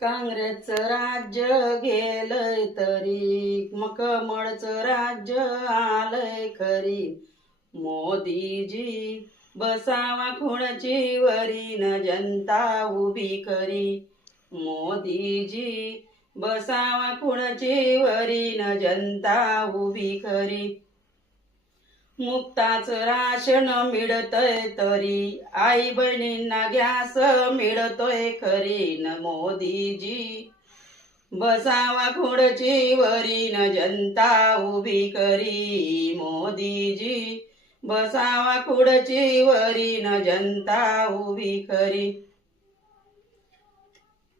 काँग्रेसचं राज्य गेलंय तरी मग कमळचं राज्य आलंय खरी. मोदीजी बसावा खुणची वरीन जनता उभी करी. मोदीजी बसावा खुणची वरीन जनता उभी करी. मुक्ताचं राशन मिळतंय तरी आई बहिणींना गॅस मिळतोय खरी. न मोदीजी बसावा खुर्ची वरीन जनता उभी करी. मोदीजी बसावा खुर्ची वरीन जनता उभी करी.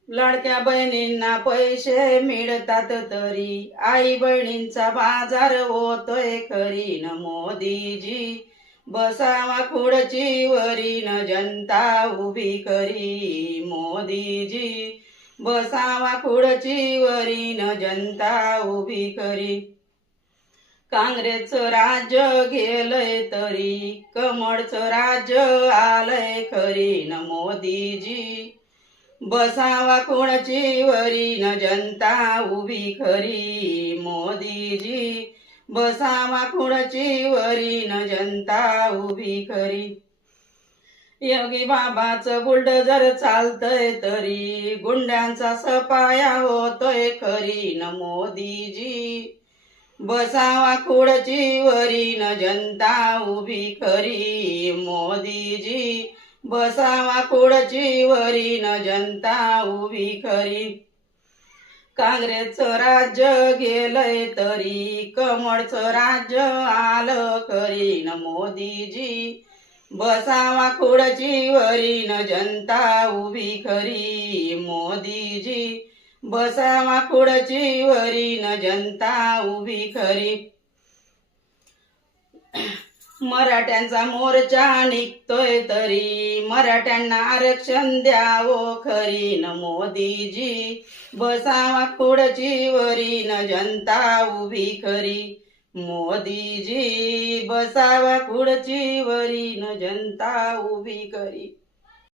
लाडक्या बहिणींना पैसे मिळतात तरी आई बहिणींचा बाजार होतोय खरी. न मोदीजी बसावा खुर्ची वरीन जनता उभी करी. मोदीजी बसावा खुर्ची वरीन जनता उभी करी. काँग्रेसचं राज्य गेलंय तरी कमळचं राज्य आलंय खरी. न मोदीजी बसावा खुर्ची वरीन जनता उभी खरी. मोदीजी बसावा खुर्ची वरीन जनता उभी खरी. योगी बाबाचं बुलडोझर चालतंय तरी गुंड्यांचा सफाया होतोय खरी. न मोदीजी बसावा खुर्ची वरीन जनता उभी खरी. मोदीजी बसावा खुर्ची वरीन जनता उभी खरी. काँग्रेसचं राज्य गेलंय तरी कमळचं राज्य आलं खरी. न मोदीजी बसावा खुर्ची वरीन जनता उभी खरी. मोदीजी बसावा खुर्ची वरीन जनता उभी खरी. मराठ्यांचा मोर्चा निघतोय तरी मराठ्यांना आरक्षण द्यावं खरी. न मोदीजी बसावा खुर्ची वरीन जनता उभी खरी. मोदीजी बसावा खुर्ची वरीन जनता उभी खरी.